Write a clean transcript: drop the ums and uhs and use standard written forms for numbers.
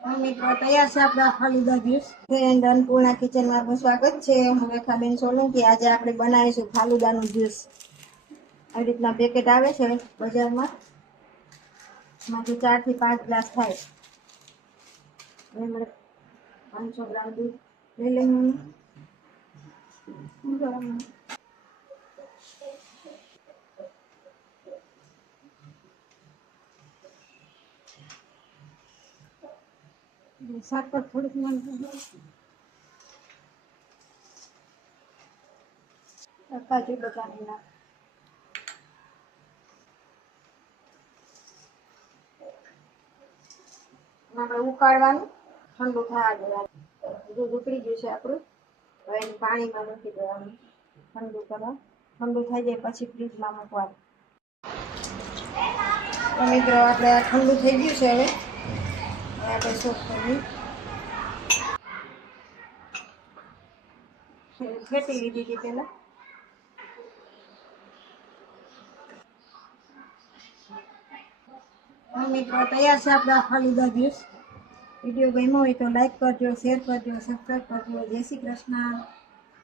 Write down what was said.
મિત્રો તૈયાર છે આપણા ફાલુદા જ્યુસ ફ્રેન્ડ અન્નપૂર્ણા કિચનમાં આપનું સ્વાગત છે. હું રેખાબેન સોલંકી. આજે આપણે બનાવીશું ફાલુદાનું જ્યુસ. આવી રીતના પેકેટ આવે છે બજારમાં, એમાંથી 4 થી 5 ગ્લાસ થાય. 500 ગ્રામ દૂધ લઈ લેવાનું. સાકર થોડીક કાજુ બદામ નાખ. આપણે ઉકાળવાનું, ઠંડુ થવા દેવાનું. દૂધ ઉકળી ગયું છે આપણું. હવે એને પાણીમાં મૂકી દેવાનું ઠંડુ કરવા. ઠંડુ થઈ જાય પછી ફ્રીજમાં મૂકવાનું. તો મિત્રો આપણે આ ઠંડુ થઈ ગયું છે. હવે આપણે સોક કરી ફેટી લીધી હતી પહેલા. મિત્રો તૈયાર છે આપણા ફાલુદા જ્યુસ. વિડીયો ગમ્યો હોય તો લાઈક કરજો, શેર કરજો, સબસ્ક્રાઈબ કરજો. જય શ્રી કૃષ્ણ.